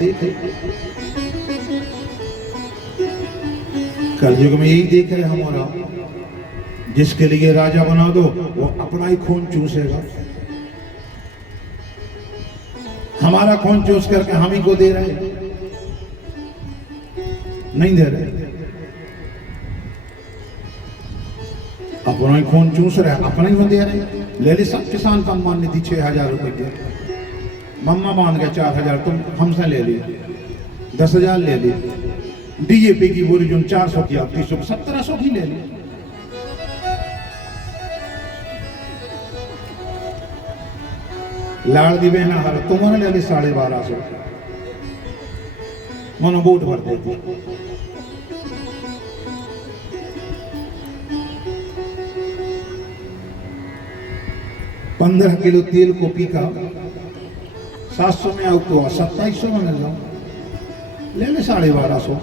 देखे। कलयुग में यही देख रहे हमारा, जिसके लिए राजा बना दो वो अपना ही खून चूसेगा। हमारा खून चूस करके हम ही को दे रहे, नहीं दे रहे, अपना ही खून चूस रहे, अपना ही दे रहे। ले ली सब किसान सम्मान निधि 6000 रुपये, मम्मा मान गया 4000, तुम हमसे ले ली 10,000 ले ली। डीएपी की बोरी जो 400 की आती 1700 की ले ली। लाड़ दी बहना हर तुम्हारे ले ली 1250, मनो वोट भर देती। पंद्रह किलो तेल कॉपी का 700 में आउट हुआ, 2700 में मिल रहा, ले ले 1250।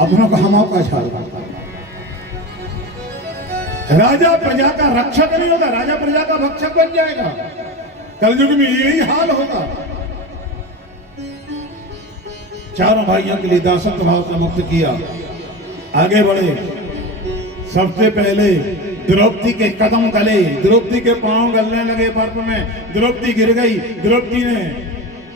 अपनों का हमाओं का झाड़। राजा प्रजा का रक्षक नहीं होगा, राजा प्रजा का भक्षक बन जाएगा। कलयुग में यही हाल होगा। चारों भाइयों के लिए दासत्व भाव से मुक्त किया, आगे बढ़े। सबसे पहले द्रौपदी के कदम गले, द्रौपदी के पांव गलने लगे बर्फ में, द्रौपदी गिर गई। द्रौपदी ने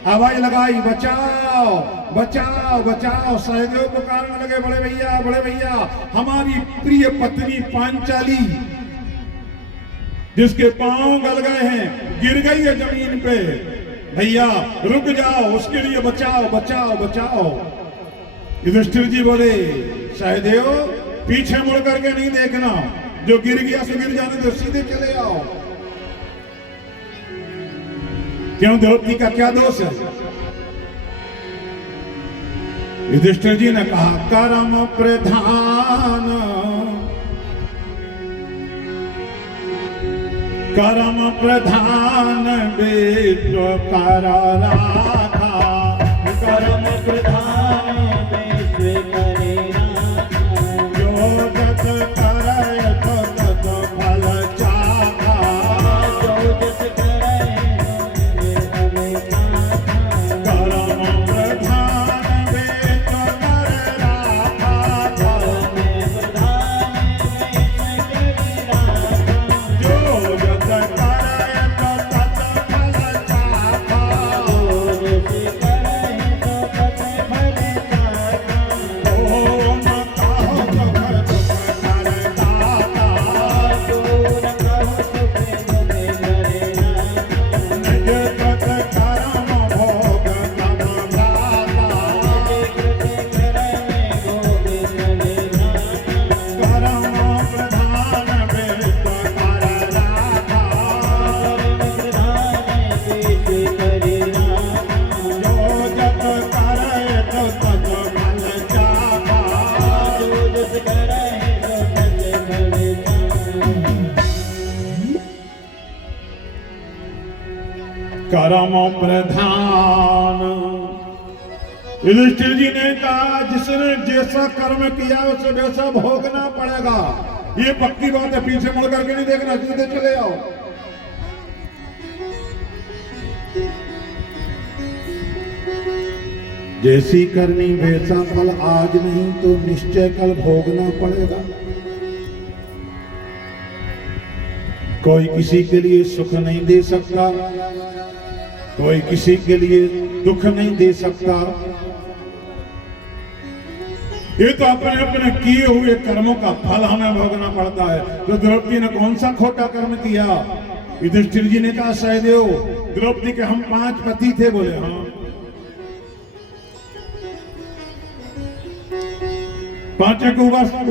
आवाज लगाई, बचाओ बचाओ बचाओ। सहदेव पुकारने लगे, बड़े भैया बड़े भैया, हमारी प्रिय पत्नी पांचाली जिसके पांव गल गए हैं, गिर गई है जमीन पे, भैया रुक जाओ, उसके लिए बचाओ बचाओ बचाओ। युधिष्ठिर जी बोले, सहदेव पीछे मुड़ करके नहीं देखना, जो गिर गया सो गिर जाने दो, सीधे चले आओ। क्यों, द्रौपदी का क्या दोष है? युधिष्ठिर जी ने कहा, कर्म प्रधान कर्म प्रधान विश्व कर राखा, कर्म प्रधान विश्व करे राखा, जो जस करे तो तत फल चाखा, जो जस करे कर्म प्रधान विश्व कर राखा, कर्म प्रधान विश्व करे राखा, जो कर्म प्रधान। युधिष्ठिर जी ने कहा, जिसने जैसा कर्म किया उसे वैसा भोगना पड़ेगा। ये पक्की बात है, पीछे मुड़ करके नहीं देखना, सीधे चले आओ। जैसी करनी वैसा फल आज नहीं तो निश्चय कल भोगना पड़ेगा। कोई किसी के लिए सुख नहीं दे सकता, कोई किसी के लिए दुख नहीं दे सकता। ये तो अपने अपने किए हुए कर्मों का फल हमें भोगना पड़ता है। तो द्रौपदी ने कौन सा खोटा कर्म किया? युधिष्ठिर जी ने कहा, सहदेव द्रौपदी के हम 5 पति थे। बोले हाँ। 5 के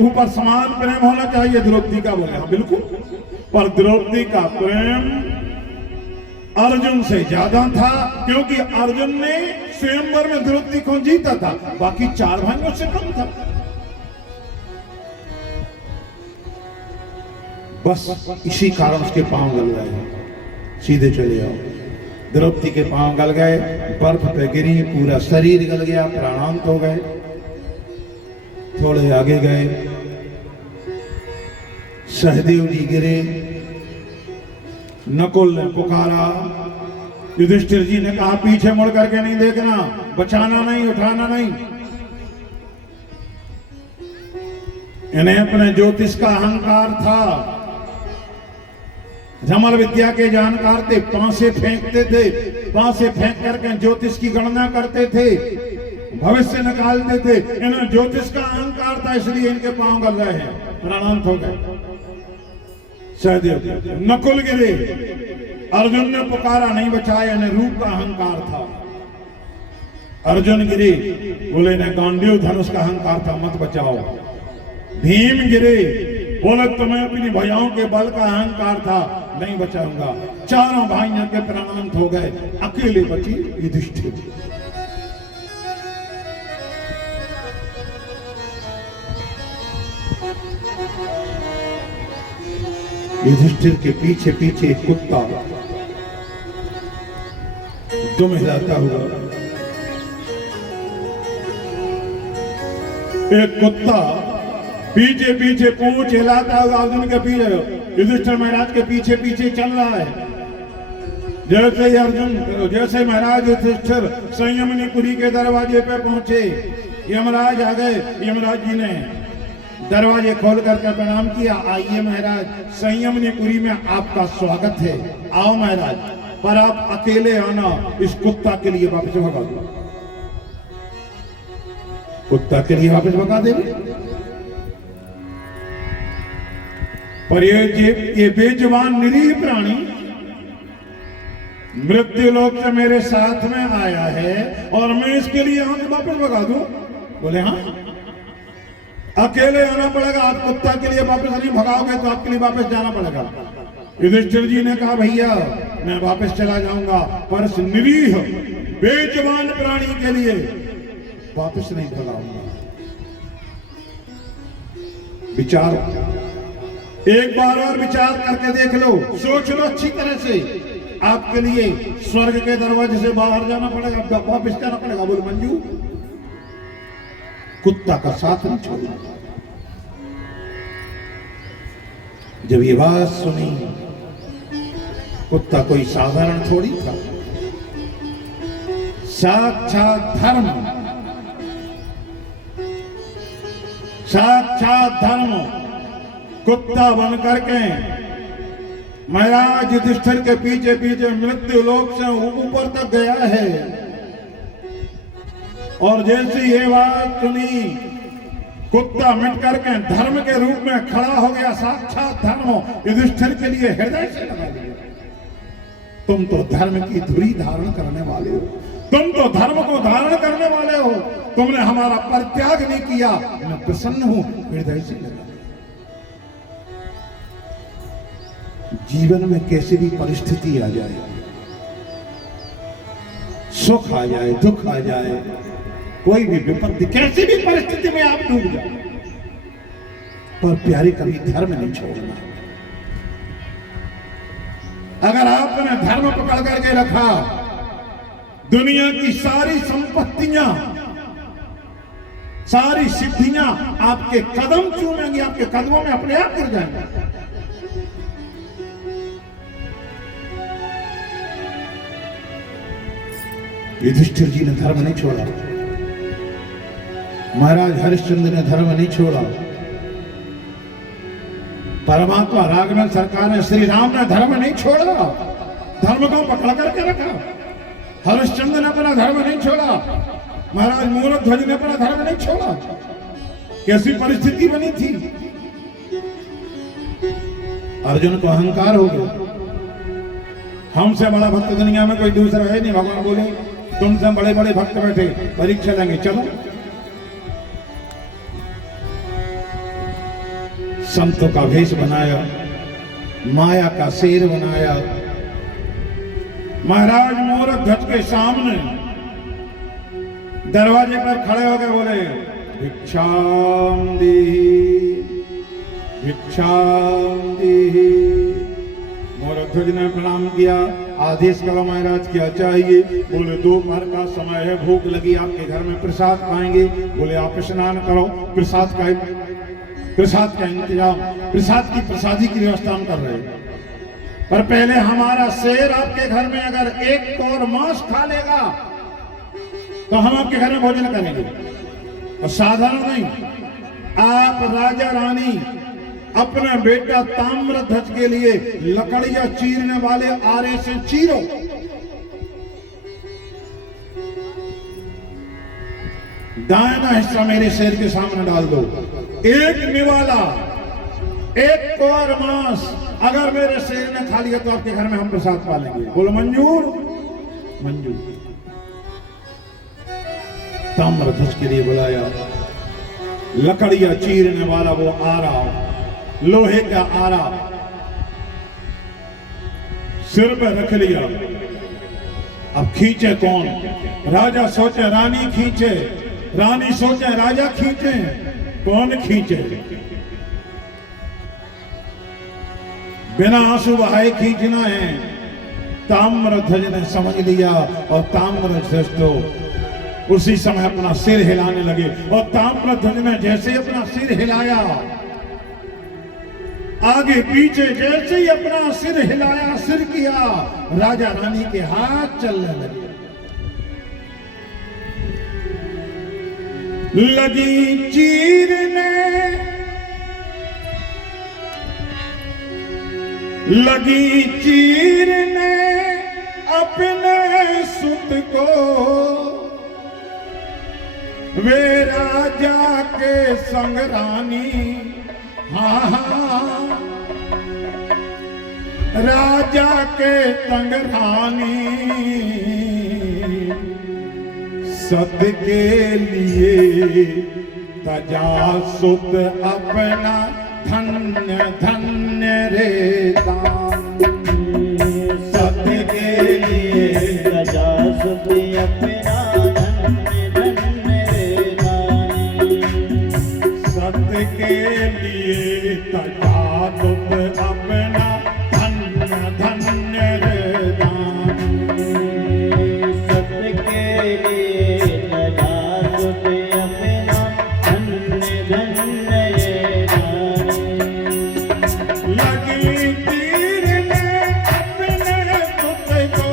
ऊपर समान प्रेम होना चाहिए द्रौपदी का। बोले हाँ बिल्कुल, पर द्रौपदी का प्रेम अर्जुन से ज्यादा था, क्योंकि अर्जुन ने स्वयंवर में द्रौपदी को जीता था, बाकी 4 भाइयों से कम था। बस इसी कारण उसके पांव गल गए। सीधे चले आओ। द्रौपदी के पांव गल गए, बर्फ पे गिरी, पूरा शरीर गल गया, प्राणांत हो गए। थोड़े आगे गए, सहदेव जी गिरे। नकुल ने पुकारा, युधिष्ठिर जी ने कहा पीछे मुड़ करके नहीं देखना, बचाना नहीं, उठाना नहीं। इन्हें अपने ज्योतिष का अहंकार था, झमर विद्या के जानकार थे, पांसे फेंकते थे, पांसे फेंक करके ज्योतिष की गणना करते थे, भविष्य निकालते थे। इन्हें ज्योतिष का अहंकार था, इसलिए इनके पांव गल रहे हैं, प्राणांत हो गए। सहदेव नकुल गिरे, अर्जुन ने पुकारा नहीं बचाया, इन्हें रूप का अहंकार था। अर्जुन गिरे, बोले ने गांडीव धनुष का अहंकार था, मत बचाओ। भीम गिरे, बोले तुम्हें अपनी भैयाओं के बल का अहंकार था, नहीं बचाऊंगा। चारों भाइयों के प्राणांत हो गए, अकेले बची युधिष्ठिर। युधिष्ठिर के पीछे पीछे एक कुत्ता दुम हिलाता हुआ, एक कुत्ता पीछे पीछे पूंछ हिलाता हुआ अर्जुन के पीछे, युधिष्ठिर महाराज के पीछे पीछे चल रहा है। जैसे ही अर्जुन, जैसे महाराज युधिष्ठिर संयमनीपुरी के दरवाजे पे पहुंचे, यमराज आ गए। यमराज जी ने दरवाजे खोल करके प्रणाम किया, आइए महाराज, संयमनीपुरी में आपका स्वागत है, आओ महाराज, पर आप अकेले आना, इस कुत्ता के लिए वापस भगा दो। कुत्ता के लिए वापस भगा देंगे, पर ये बेजुबान निरीह प्राणी मृत्यु लोक से मेरे साथ में आया है और मैं इसके लिए यहां से वापस भगा दूं? बोले हाँ, अकेले आना पड़ेगा। आप कुत्ता के लिए वापस नहीं भगाओगे तो आपके लिए वापस जाना पड़ेगा। युधिष्ठिर जी ने कहा भैया मैं वापस चला जाऊंगा, पर इस निरीह बेजुबान प्राणी के लिए वापस नहीं भगाऊंगा। विचार, एक बार और विचार करके देख लो, सोच लो अच्छी तरह से। आपके लिए स्वर्ग के दरवाजे से बाहर जाना पड़ेगा, वापस जाना पड़ेगा। बोल मंजू, कुत्ता का साथ नहीं छोड़ना। जब ये बात सुनी, कुत्ता कोई साधारण थोड़ी था, साक्षात धर्म, साक्षात धर्म कुत्ता बन करके महाराज युधिष्ठिर के पीछे पीछे मृत्यु लोक से ऊपर तक गया है। और जैसे ये बात सुनी, कुत्ता मिट करके धर्म के रूप में खड़ा हो गया। साक्षात धर्म युधिष्ठिर के लिए हृदय से लगा लिया। तुम तो धर्म की धुरी धारण करने वाले हो, तुम तो धर्म को धारण करने वाले हो, तुमने हमारा परित्याग नहीं किया, मैं प्रसन्न हूं, हृदय से लगा। जीवन में कैसी भी परिस्थिति आ जाए, सुख आ जाए, दुख आ जाए, कोई भी विपत्ति, कैसी भी परिस्थिति में आप डूब जाओ, पर प्यारे कभी धर्म नहीं छोड़ना। अगर आपने धर्म पकड़ करके रखा, दुनिया की सारी संपत्तियां, सारी सिद्धियां आपके कदम चूमेंगी, आपके कदमों में अपने आप गिर जाएंगे। युधिष्ठिर जी ने धर्म नहीं छोड़ा, महाराज हरिश्चंद्र ने धर्म नहीं छोड़ा, परमात्मा राघवन सरकार ने, श्री राम ने धर्म नहीं छोड़ा, धर्म को पकड़ करके रखा। हरिश्चंद्र ने अपना धर्म नहीं छोड़ा, महाराज मूरध्वज ने अपना धर्म नहीं छोड़ा। कैसी परिस्थिति बनी थी, अर्जुन को अहंकार हो गया, हमसे बड़ा भक्त दुनिया में कोई दूसरा है नहीं। भगवान बोले तुमसे बड़े बड़े भक्त बैठे, परीक्षा लेंगे, चलो। संतों का भेष बनाया, माया का शेर बनाया, महाराज मूरध्वज के सामने दरवाजे पर खड़े हो गए, बोले भिक्षाम देहि, भिक्षाम देहि। मूरध्वज ने प्रणाम किया, आदेश करो महाराज क्या चाहिए? बोले दोपहर का समय है, भूख लगी, आपके घर में प्रसाद पाएंगे। बोले आप स्नान करो, प्रसाद का इंतजाम, प्रसाद की प्रसादी की व्यवस्था हम कर रहे हैं। पर पहले हमारा शेर आपके घर में अगर एक और मांस खा लेगा तो हम आपके घर में भोजन करेंगे। और साधारण नहीं, आप राजा रानी अपना बेटा ताम्रध्वज के लिए लकड़ियां चीरने वाले आरे से चीरो। दाहिना हिस्सा मेरे शेर के सामने डाल दो। एक निवाला, एक कौर मांस अगर मेरे शेर ने खा लिया तो आपके घर में हम प्रसाद पालेंगे। बोलो मंजूर? मंजूर। ताम्रध्वज के लिए बुलाया, लकड़ियां चीरने वाला वो आरा, लोहे का आरा सिर पे रख लिया। अब खींचे कौन? राजा सोचे रानी खींचे, रानी सोचे राजा खींचे, कौन खींचे? बिना आंसू बहाए खींचना है। ताम्रध्वज ने समझ लिया और ताम्रध्वज तो उसी समय अपना सिर हिलाने लगे। और ताम्रध्वज ने जैसे अपना सिर हिलाया, आगे पीछे जैसे ही अपना सिर हिलाया, सिर किया, राजा रानी के हाथ चलने लगे। लगी चीरने, लगी चीरने अपने सुत को, वे राजा के संग रानी, हाँ हाँ राजा के संग रानी, सत के लिए तजा सुत अपना, धन्य धन्य रे दान। सत के लिए तजा सुत अपना, धन्य धन्य रे दान। सत के लिए तजा सुत अपना, धन्य धन्य रे दान। सत के लिए तजा सुत अपना, धन्य धन्य रे दान। लगी चीरने अपने सुत को,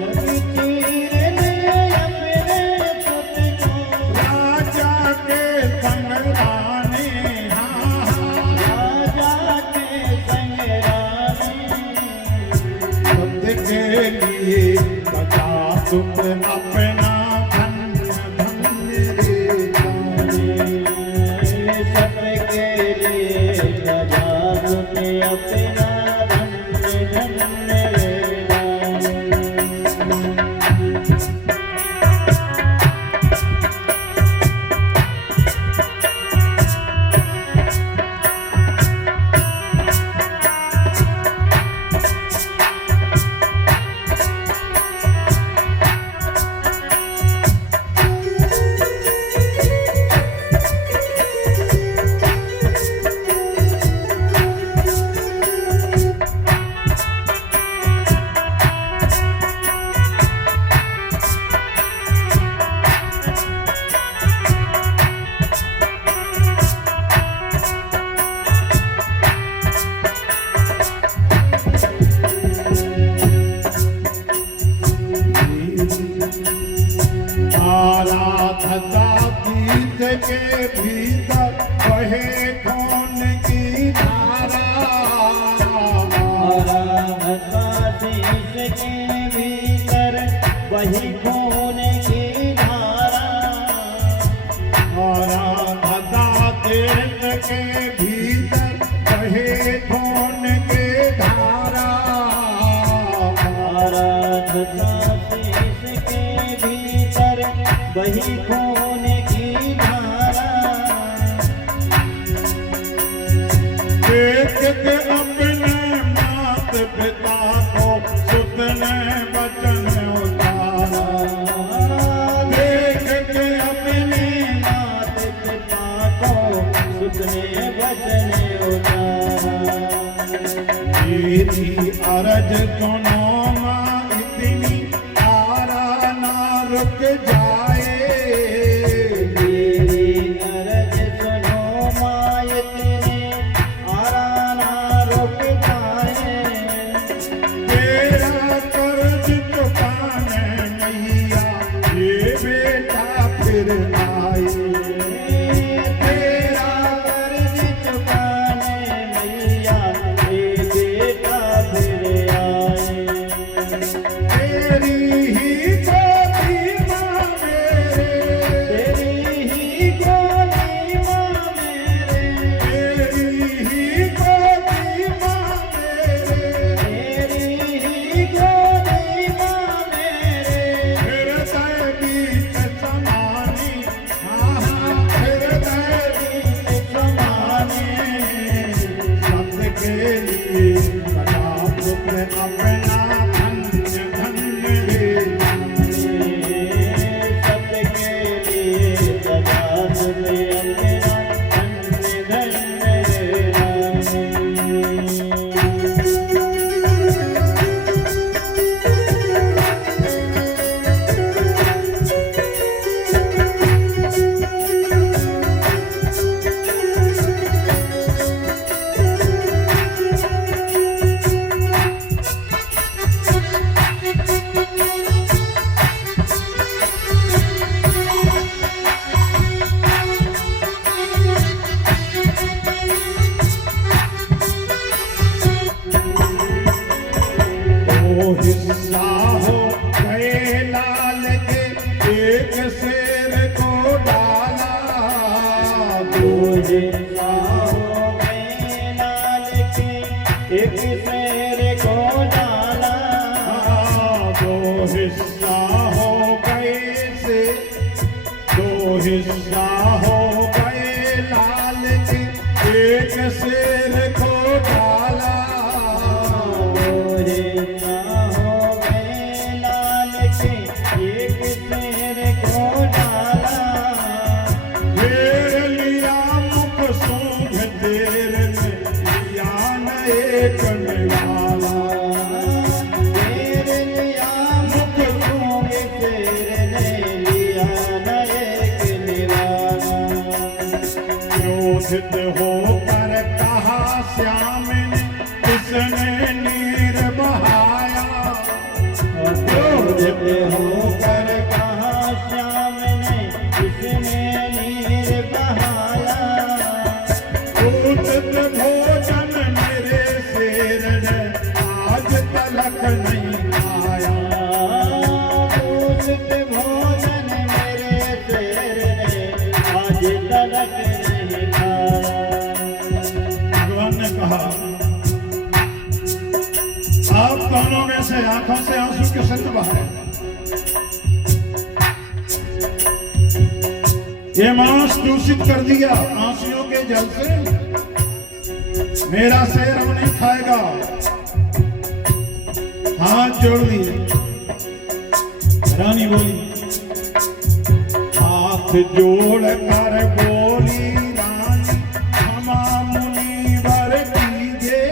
लगी चीरने अपने सुत को, राजा के संग रानी, हाँ हाँ राजा के संग रानी। सत के लिए तजा सुत अपना, धन्य धन्य रे दान। सत के लिए तजा सुत अपना, धन्य धन्य रे दान। आराधना गीत के भीतर बहे खून की धारा। आराधना गीत के भीतर बही खून की धारा। आराधना गीत के भीतर बहे खून की धारा। आराधना वही खून की धारा। देख के अपने मात पिता को सुत ने वचन उतारा। देख के अपने मात पिता को सुत ने वचन उतारा। तेरी अरज सुनो मां इतनी, तारा ना रुक जाए। हिस्सा हो गए लाल के एक शेर को डाला, दो हिस्सा हो गए लाल के एक शेर को डाला, दो हिस्सा हो गए से दो हिस्सा हो गए लाल के एक शेर को डाला, होकर कहा श्याम ने किसने नीर बहाया, क्रोधित होकर कहा श्याम ने किसने नीर बहाया, उचित भोजन मेरे शेर ने आज तलक नहीं खाया, उचित भोजन मेरे शेर ने आज तलक नहीं खाया। भगवान ने कहा आप दोनों में से आंखों से आंसू किसने बहाए, ये मांस दूषित कर दिया आंसुओं के जल से, मेरा शेर अब नहीं खाएगा। हाथ जोड़ दिए, रानी बोली हाथ जोड़ कर बोली रानी क्षमा मुनिवर कीजिए,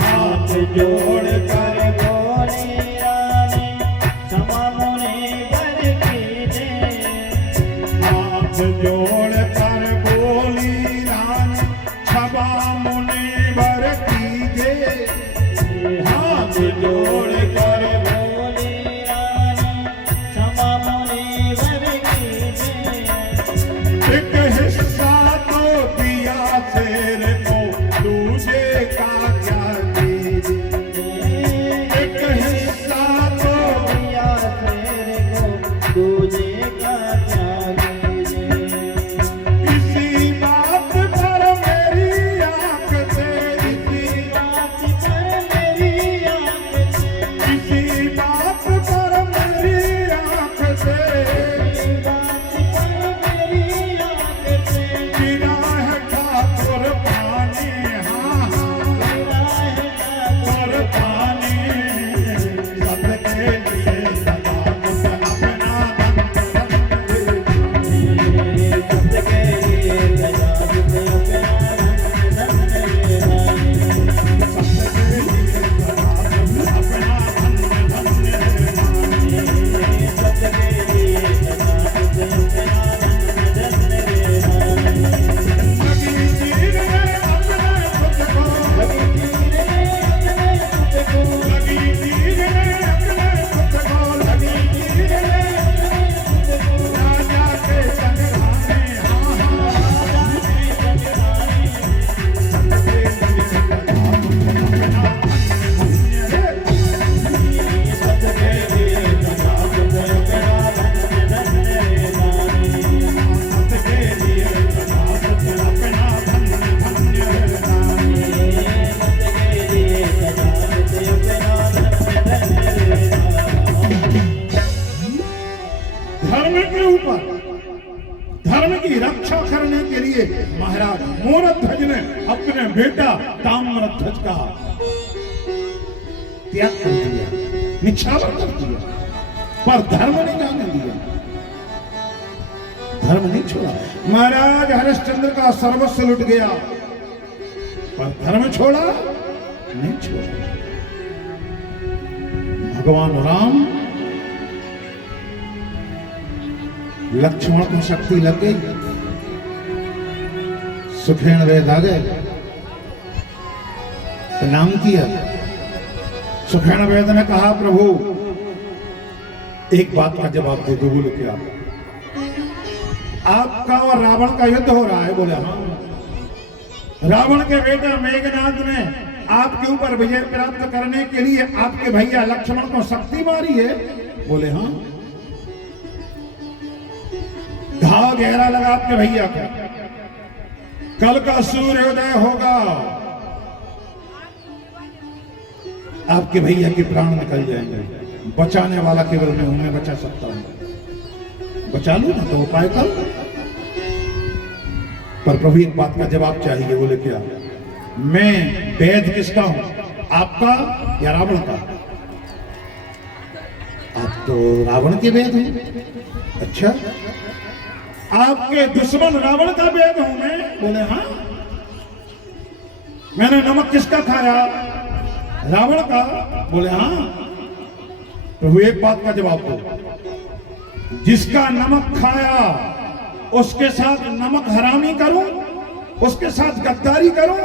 हाथ जोड़ कर बोली रानी क्षमा मुनिवर कीजिए, हाथ जोड़ कर बोली रानी क्षमा मुनिवर कीजिए, हाथ जोड़ कर बोली रानी क्षमा मुनिवर कीजिए, धर्म की रक्षा करने के लिए महाराज मोरध्वज ने अपने बेटा ताम्रध्वज का त्याग कर दिया, निछावर कर दिया, पर धर्म नहीं जाने दिया, धर्म नहीं छोड़ा। महाराज हरिश्चंद्र का सर्वस्व लुट गया, पर धर्म छोड़ा नहीं छोड़ा। भगवान राम लक्ष्मण को शक्ति लग गई, सुखेण वेद आ गए, प्रणाम किया। सुखेण वेद ने कहा प्रभु एक बात का जवाब दे दो। बोले क्या? आपका और रावण का युद्ध हो रहा है। बोले हाँ। रावण के बेटा मेघनाद ने आपके ऊपर विजय प्राप्त करने के लिए आपके भैया लक्ष्मण को शक्ति मारी है। बोले हाँ। घाव गहरा लगा आपके भैया का, कल का सूर्योदय होगा, आपके भैया के प्राण निकल जाएंगे, बचाने वाला केवल मैं हूं, मैं बचा सकता हूं, बचा लू ना तो उपाय कर। पर प्रभु एक बात का जवाब चाहिए। बोले क्या? मैं वेद किसका हूं, आपका या रावण का? आप तो रावण के वेद हैं। अच्छा, आपके दुश्मन रावण का वेद हूं मैं? बोले हाँ। मैंने नमक किसका खाया, रावण का? बोले हाँ। प्रभु एक बात का जवाब दो, जिसका नमक खाया उसके साथ नमक हरामी करूं, उसके साथ गद्दारी करूं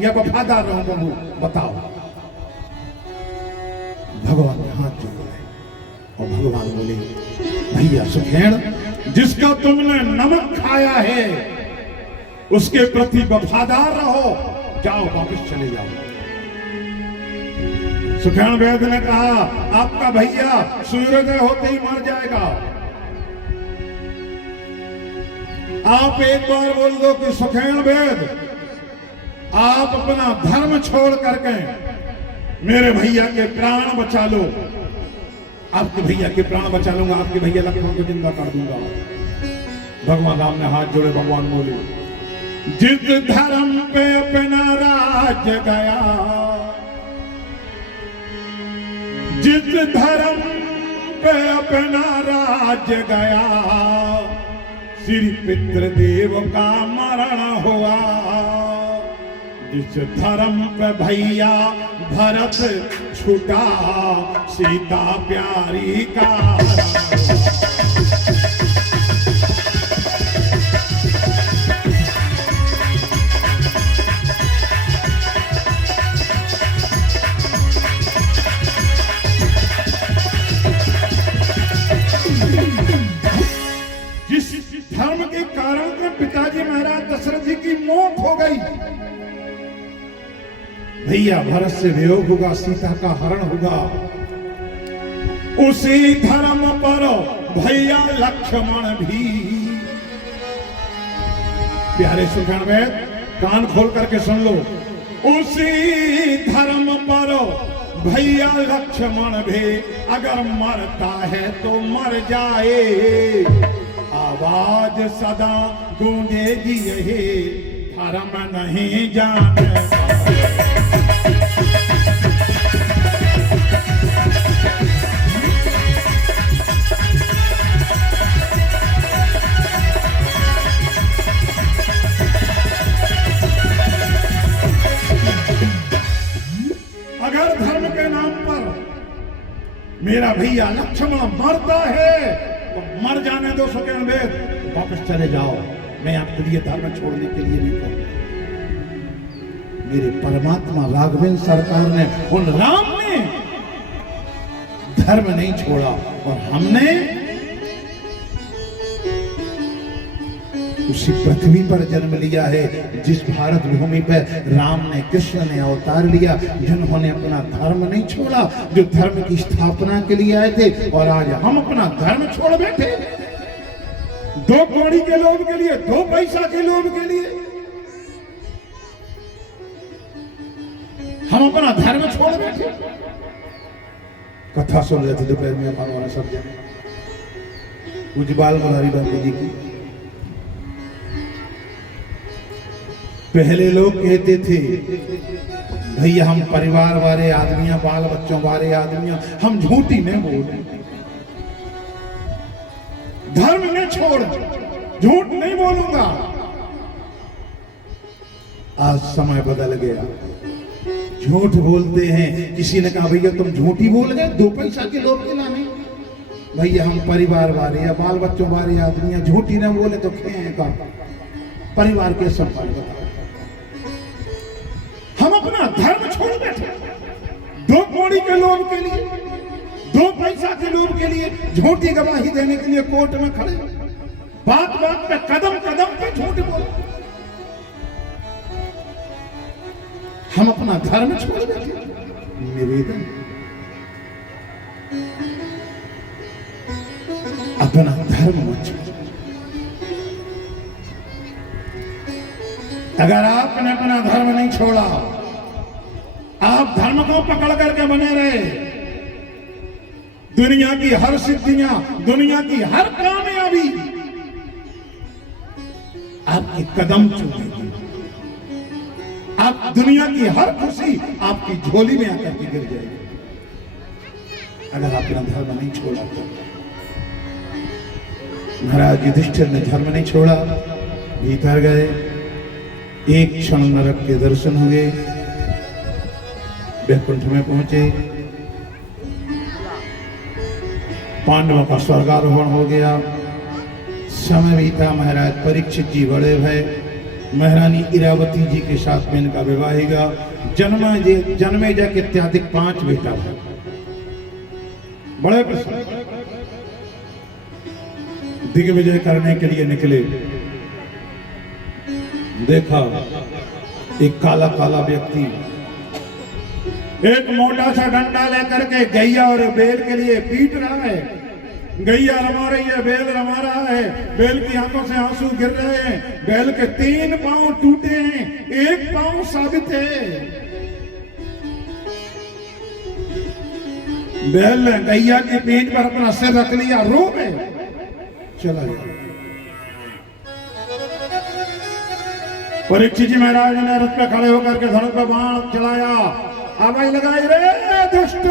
या वफादार रहूं? प्रभु बताओ। भगवान ने हाथ जोड़े और भगवान बोले भैया सुखेण, जिसका तुमने नमक खाया है उसके प्रति वफादार रहो, जाओ वापस चले जाओ। सुखेण वेद ने कहा आपका भैया सूर्योदय होते ही मर जाएगा। आप एक बार बोल दो कि सुखेण वेद आप अपना धर्म छोड़ करके मेरे भैया के प्राण बचा लो। आपके भैया के प्राण बचा लूंगा, आपके भैया लक्ष्मण को जिंदा कर दूंगा। भगवान राम ने हाथ जोड़े, भगवान बोले जिस धर्म पे अपना राज्य गया, जिस धर्म पे अपना राज्य गया, श्री पितृदेव का मरण हुआ। जिस धर्म पे भैया भरत छूटा, सीता प्यारी का धर्म के कारण के पिताजी महाराज दशरथ जी की मौत हो गई। भैया भरत से वियोग होगा, सीता का हरण होगा। उसी धर्म पर भैया लक्ष्मण भी। प्यारे सुखेण वेद कान खोल करके सुन लो, उसी धर्म पर भैया लक्ष्मण भी। अगर मरता है तो मर जाए, आवाज सदा गूंजेगी यही, धर्म नहीं जाने। अगर धर्म के नाम पर मेरा भैया लक्ष्मण मरता है तो मर जाने दो सुखेण वेद, वापस चले जाओ। मैं आपके लिए धर्म छोड़ने के लिए नहीं कहूंगा। मेरे परमात्मा राघवेंद्र सरकार ने, उन राम ने धर्म नहीं छोड़ा और हमने उसी पृथ्वी पर जन्म लिया है जिस भारत भूमि पर राम ने, कृष्ण ने अवतार लिया, जिन्होंने अपना धर्म नहीं छोड़ा, जो धर्म की स्थापना के लिए आए थे। और आज हम अपना धर्म छोड़ बैठे, दो कौड़ी के लोभ के लिए, दो पैसा के लोभ के लिए हम अपना धर्म छोड़ बैठे। कथा सुन रहे थे दोपहर में हमारे सब जने, पूज्य बाल मुरारी बापू जी की। पहले लोग कहते थे भैया हम परिवार वाले आदमियां, बाल बच्चों वाले आदमियां, हम झूठी नहीं बोले, धर्म नहीं छोड़, झूठ नहीं बोलूंगा। आज समय बदल गया, झूठ बोलते हैं। किसी ने कहा भैया तुम झूठी बोल गए 2 पैसा के लोग के नामे। भैया हम परिवार वाले या बाल बच्चों वाले आदमी झूठी न बोले तो खेगा परिवार के संभाल बताओ। हम अपना धर्म छोड़ बैठे 2 कौड़ी के लोभ के लिए, 2 पैसा के लोभ के लिए झूठी गवाही देने के लिए कोर्ट में खड़े, बात बात पे कदम कदम पे झूठ बोले। हम अपना धर्म छोड़ बैठे। निवेदन अपना धर्म मत छोड़ो। अगर आपने अपना धर्म नहीं छोड़ा, आप धर्म को पकड़ करके बने रहे, दुनिया की हर सिद्धियां, दुनिया की हर कामयाबी आपके कदम चूमेगी। आप दुनिया की हर खुशी आपकी झोली में आकर के गिर जाएगी अगर आपने धर्म नहीं छोड़ा तो। महाराज युधिष्ठिर ने धर्म नहीं छोड़ा, भीतर गए, एक क्षण नरक के दर्शन हुए, वैकुंठ में पहुंचे, पांडवों का स्वर्गारोहण हो गया। समय बीता, महाराज परीक्षित जी बड़े भय, महारानी इरावती जी के साथ में इनका विवाह हुआ। जन्मेजय के इत्यादि 5 बेटा थे। बड़े प्रसन्न दिग्विजय करने के लिए निकले। देखा एक काला काला व्यक्ति एक मोटा सा डंडा लेकर के गैया और बैल के लिए पीट रहा है। गैया रमा रही है, बैल रमा रहा है, बैल की आंखों से आंसू गिर रहे हैं, बैल के 3 पांव टूटे हैं, 1 पांव साबित है। बैल ने गैया की पीठ पर अपना सिर रख लिया, रो में चला गया। परीक्षित जी महाराज ने रथ पे खड़े होकर के धड़ पे बाण चलाया, आवाज लगाई, रे दुष्ट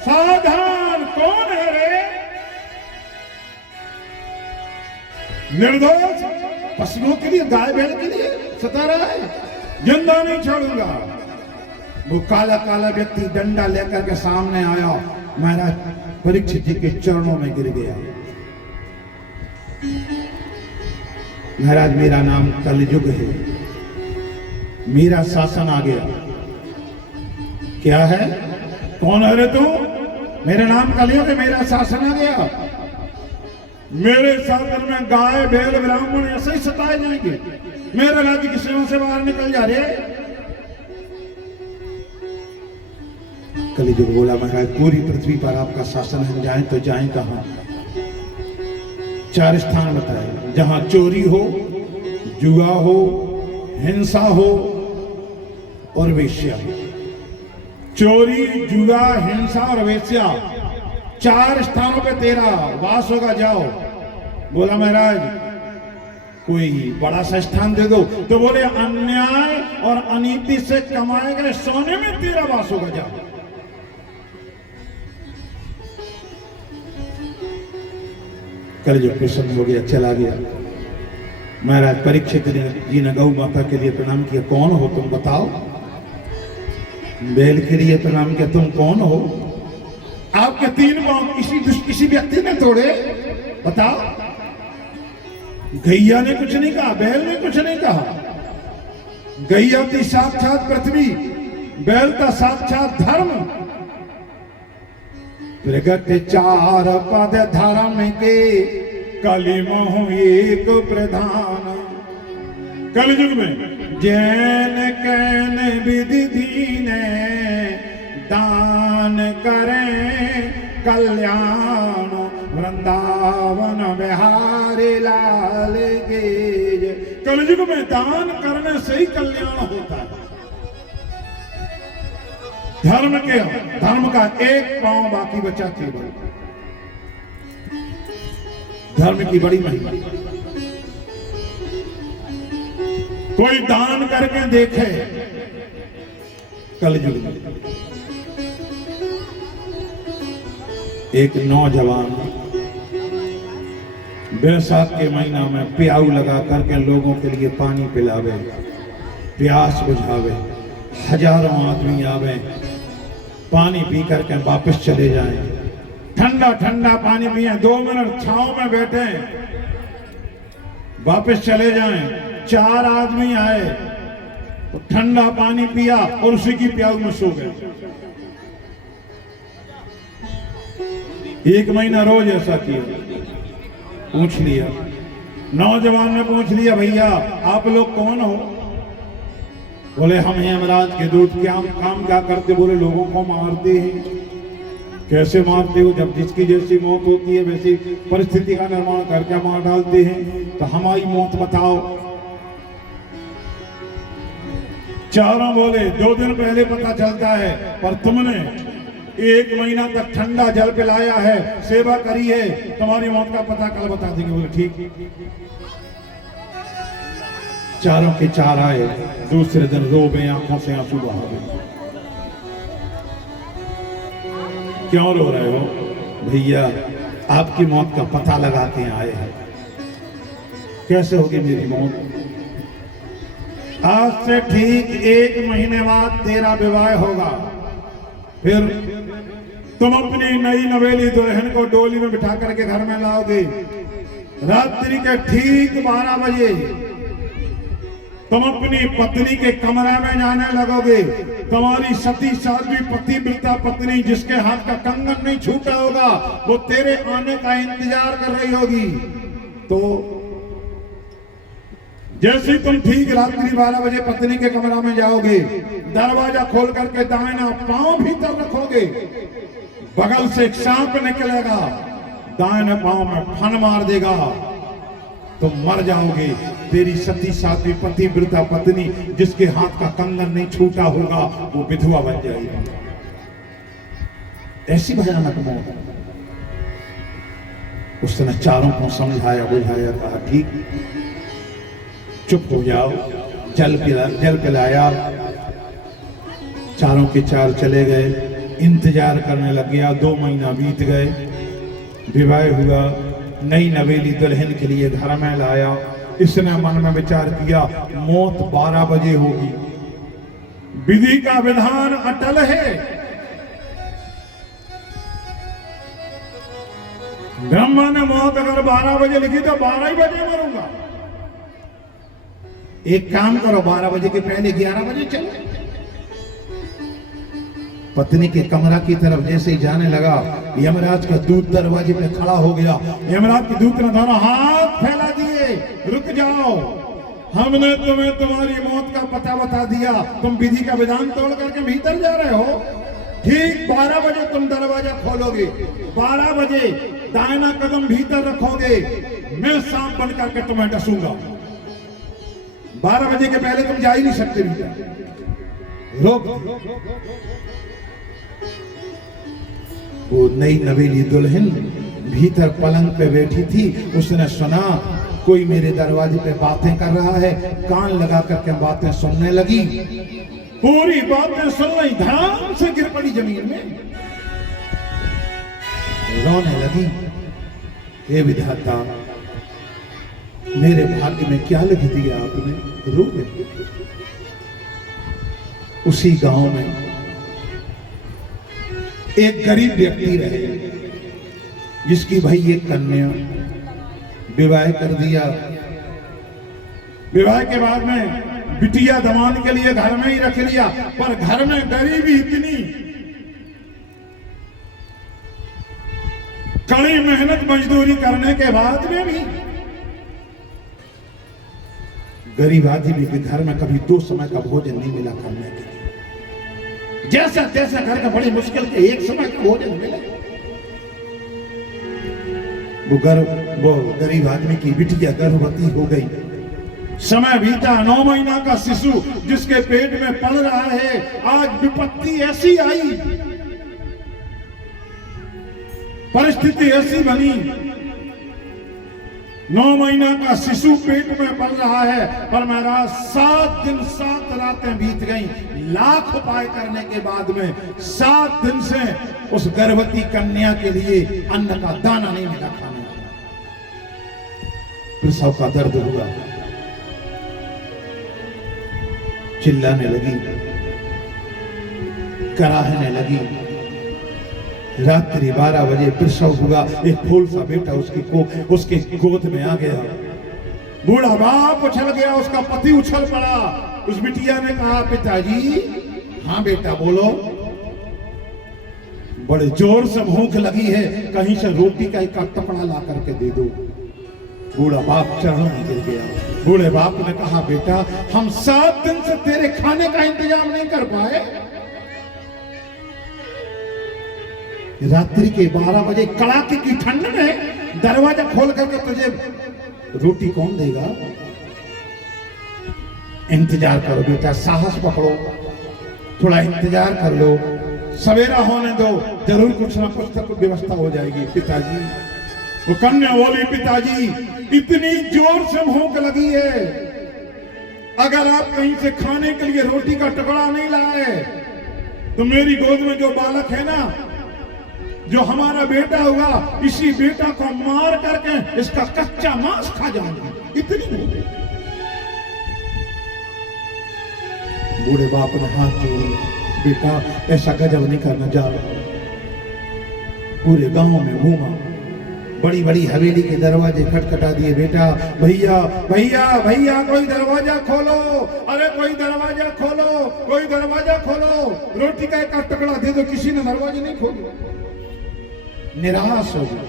सावधान, कौन है रे? निर्दोष पशुओं के लिए, गाय बैल के लिए सता रहा है, जिंदा नहीं छोड़ूंगा। वो काला काला व्यक्ति डंडा लेकर के सामने आया, महाराज परीक्षित जी के चरणों में गिर गया। महाराज मेरा नाम कलयुग है, मेरा शासन आ गया। क्या है? कौन है रे तू? मेरा नाम कलयुग है, मेरा शासन आ गया। मेरे शासन में गाय बैल ब्राह्मण ऐसे ही सताए जाएंगे, मेरे राज्य की सीमा से बाहर निकल जा रे। कलयुग बोला, महाराज पूरी पृथ्वी पर आपका शासन है, जाएं तो जाएं कहां? 4 स्थान बताए, जहां चोरी हो, जुआ हो, हिंसा हो और वेश्या हो। चोरी, जुआ, हिंसा और वेश्या 4 स्थानों पे तेरा वास होगा, जाओ। बोला महाराज कोई बड़ा सा स्थान दे दो। तो बोले अन्याय और अनीति से कमाए गए सोने में तेरा वास होगा, जाओ। कलयुग प्रसन्न हो गया, चला गया। महाराज परीक्षित जी ने गौ माता के लिए प्रणाम किया, कौन हो तुम बताओ? बैल के लिए प्रणाम किया, तुम कौन हो? आपके 3 पांव किसी व्यक्ति ने तोड़े, बताओ। गैया ने कुछ नहीं कहा, बैल ने कुछ नहीं कहा। गैया थी साक्षात पृथ्वी, बैल का साक्षात धर्म। प्रगट 4 पद धर्म के, कलिमहु एक प्रधान। कलयुग में जैन कैन विधि दीने, दान करें कल्याण, वृंदावन बिहारी लाल के। कलयुग में दान करने से ही कल्याण होता है। धर्म का 1 पांव बाकी बचा केवल। धर्म की बड़ी महिमा। कोई दान करके देखे कलयुग में एक नौजवान बैसाख के महीना में प्याऊ लगा करके लोगों के लिए पानी पिलावे, प्यास बुझावे, हजारों आदमी आवे, पानी पी करके वापस चले जाएं, ठंडा ठंडा पानी पिए, 2 मिनट छांव में बैठे, वापस चले जाएं। 4 आदमी आए तो ठंडा पानी पिया और उसी की प्याऊ में सो गए। 1 महीना रोज ऐसा किया। पूछ लिया, नौजवान ने पूछ लिया, भैया आप लोग कौन हो? बोले हम यमराज के दूत। क्या काम क्या करते? बोले लोगों को मारते हैं। कैसे मारते हो? जब जिसकी जैसी मौत होती है वैसी परिस्थिति का निर्माण करके मार डालते हैं। तो हमारी मौत बताओ। चारों बोले 2 दिन पहले पता चलता है, पर तुमने 1 महीना तक ठंडा जल पिलाया है, सेवा करी है, तुम्हारी मौत का पता कल बता देंगे। बोले ठीक। चारों के 4 आए, दूसरे दिन रोवे, आंखों से आंसू बहावे। क्यों रो रहे हो? भैया आपकी मौत का पता लगा के आए हैं। कैसे होगी मेरी मौत? आज से ठीक 1 महीने बाद तेरा विवाह होगा। फिर तुम अपनी नई नवेली दुल्हन को डोली में बिठा करके घर में लाओगे। रात्रि के ठीक 12 बजे तुम अपनी पत्नी के कमरे में जाने लगोगे। तुम्हारी सती साध्वी पतिव्रता पत्नी जिसके हाथ का कंगन नहीं छूटा होगा, वो तेरे आने का इंतजार कर रही होगी। तो जैसे ही तुम ठीक रात्रि 12 बजे पत्नी के कमरा में जाओगे, दरवाजा खोल करके दाहिना पांव भीतर रखोगे, बगल से एक सांप निकलेगा, दाहिने पांव में फन मार देगा, तुम मर जाओगे। तेरी सती साध्वी पतिव्रता पत्नी जिसके हाथ का कंगन नहीं छूटा होगा, वो विधवा बन जाएगी। ऐसी भयानक मौत। उसने चारों को समझाया बुझाया, कहा ठीक चुप हो जाओ, जल पिलाया। चारों के 4 चले गए, इंतजार करने लग गया। 2 महीना बीत गए, विवाह हुआ, नई नवेली दुल्हन के लिए घर में लाया। इसने मन में विचार किया मौत 12 बजे होगी, विधि का विधान अटल है। ब्रह्मा ने मौत अगर 12 बजे लिखी तो 12 ही बजे मरूंगा। एक काम करो, 12 बजे के पहले 11 बजे चलो। पत्नी के कमरा की तरफ जैसे ही जाने लगा, यमराज का दूत दरवाजे पे खड़ा हो गया। यमराज के दूत ने दोनों हाथ फैला दिए, रुक जाओ, हमने तुम्हें तुम्हारी मौत का पता बता दिया, तुम विधि का विधान तोड़ करके भीतर जा रहे हो। ठीक 12 बजे तुम दरवाजा खोलोगे, 12 बजे दाहिना कदम भीतर रखोगे, मैं सांप बन करके तुम्हें डसूंगा। 12 बजे के पहले तुम जा ही नहीं सकते भीतर। रोक। वो नई नवेली दुल्हन भीतर पलंग पे बैठी थी। उसने सुना कोई मेरे दरवाजे पे बातें कर रहा है, कान लगा करके बातें सुनने लगी। पूरी बातें सुन रही, धड़ाम से गिर पड़ी जमीन में, रोने लगी। हे विधाता, मेरे भाग्य में क्या लिख दिया आपने? रो गई। उसी गांव में एक गरीब व्यक्ति रहे, जिसकी भाई एक कन्या, विवाह कर दिया। विवाह के बाद में बिटिया दमाद के लिए घर में ही रख लिया, पर घर में गरीबी इतनी, कड़ी मेहनत मजदूरी करने के बाद में भी गरीब आदमी के घर में कभी 2 समय का भोजन नहीं मिला करने के लिए। जैसा तैसा घर का बड़ी मुश्किल के 1 समय का भोजन मिला। वो गरीब आदमी की बिटिया गर्भवती हो गई। समय बीता, 9 महीना का शिशु जिसके पेट में पल रहा है, आज विपत्ति ऐसी आई, परिस्थिति ऐसी बनी 9 महीना का शिशु पेट में पल रहा है, पर महाराज 7 दिन 7 रातें बीत गई। लाख उपाय करने के बाद में 7 दिन से उस गर्भवती कन्या के लिए अन्न का दाना नहीं मिला खाने को। प्रसव का दर्द हुआ, चिल्लाने लगी, कराहने लगी। रात्रि 12 बजे प्रसव हुआ। एक फूल सा बेटा उसके गोद में आ गया। बूढ़ा बाप उछल गया, उसका पति उछल पड़ा। उस बिटिया ने कहा, पिताजी। हाँ बेटा बोलो। बड़े जोर से भूख लगी है, कहीं से रोटी का एक टुकड़ा ला करके दे दो। बूढ़ा बाप चरणों में गिर गया। बूढ़े बाप ने कहा, बेटा हम 7 दिन से तेरे खाने का इंतजाम नहीं कर पाए। रात्रि के 12 बजे कड़ाके की ठंड में दरवाजा खोल करके तुझे रोटी कौन देगा? इंतजार करो बेटा, साहस पकड़ो, थोड़ा इंतजार कर लो, सवेरा होने दो, जरूर कुछ ना कुछ तक व्यवस्था हो जाएगी। पिताजी, वो कन्या बोली, पिताजी इतनी जोर से भूख लगी है, अगर आप कहीं से खाने के लिए रोटी का टुकड़ा नहीं लाए तो मेरी गोद में जो बालक है ना, जो हमारा बेटा होगा, इसी बेटा को मार करके इसका कच्चा मांस खा जाऊंगी। इतनी भूख। बूढ़े बाप ने हाथ जोड़े, बेटा ऐसा गजब नहीं करना। जा पूरे गांव में घूमा, बड़ी बड़ी हवेली के दरवाजे खटखटा दिए। बेटा भैया भैया भैया कोई दरवाजा खोलो, अरे कोई दरवाजा खोलो, कोई दरवाजा खोलो, रोटी का एक टुकड़ा दे दो। किसी ने दरवाजे नहीं खोले। निराश हो गए,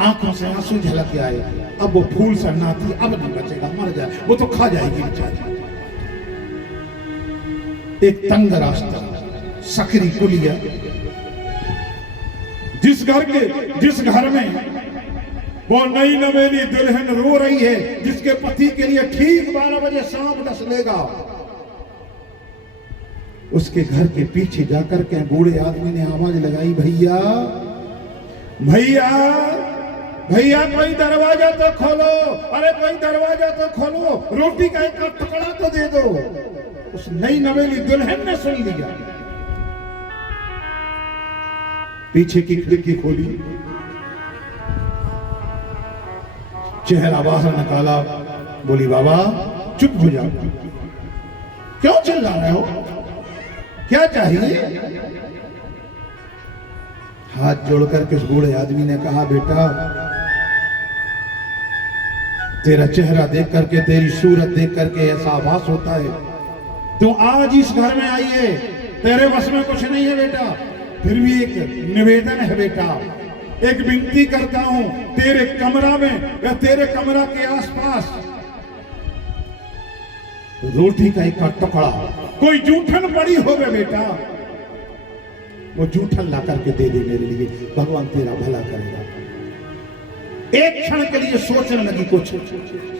आंखों से आंसू झलक आए। अब वो फूल सा नाती अब नहीं बचेगा, मर जाए, वो तो खा जाएगी बेचारी। एक तंग रास्ता, सकरी पुलिया, जिस घर में वो नई नवेली दुल्हन रो रही है, जिसके पति के लिए ठीक 12 बजे सांप डस लेगा, उसके घर के पीछे जाकर के बूढ़े आदमी ने आवाज लगाई, भैया भैया भैया कोई दरवाजा तो खोलो, अरे कोई दरवाजा तो खोलो, रोटी का एक टुकड़ा तो दे दो। उस नई नवेली दुल्हन ने सुन लिया, पीछे की खिड़की खोली, चेहरा बाहर निकाला, बोली, बाबा चुप हो जाओ, क्यों चिल्ला रहे हो, क्या चाहिए? हाथ जोड़कर के उस बूढ़े आदमी ने कहा, बेटा तेरा चेहरा देख करके, तेरी सूरत देख करके ऐसा आभास होता है तू आज इस घर में आई है, तेरे बस में कुछ नहीं है बेटा, फिर भी एक निवेदन है बेटा, एक विनती करता हूं, तेरे कमरा में या तेरे कमरा के आसपास रोटी का एक टुकड़ा, कोई जूठन पड़ी होवे बेटा, वो जूठन ला करके दे दे मेरे लिए, भगवान तेरा भला करेगा। एक क्षण के लिए सोचने लगी, कुछ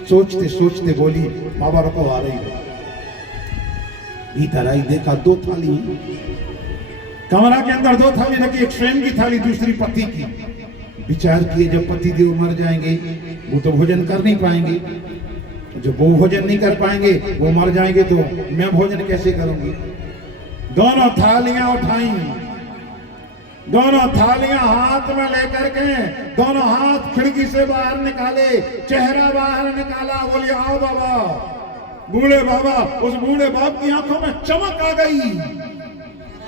सोचते सोचते बोली, बाबा रुको, आ रही है। भीतर आई, देखा 2 थाली, कमरा के अंदर 2 थाली रखी, एक स्वयं की थाली, दूसरी पति की। विचार किए, जब पति देव मर जाएंगे वो तो भोजन कर नहीं पाएंगे, जब वो भोजन नहीं कर पाएंगे, वो मर जाएंगे, तो मैं भोजन कैसे करूंगी? दोनों थालियां उठाई, दोनों थालियां हाथ में लेकर के दोनों हाथ खिड़की से बाहर निकाले, चेहरा बाहर निकाला, बोले, आओ बाबा। बूढ़े बाबा, उस बूढ़े बाप की आंखों में चमक आ गई,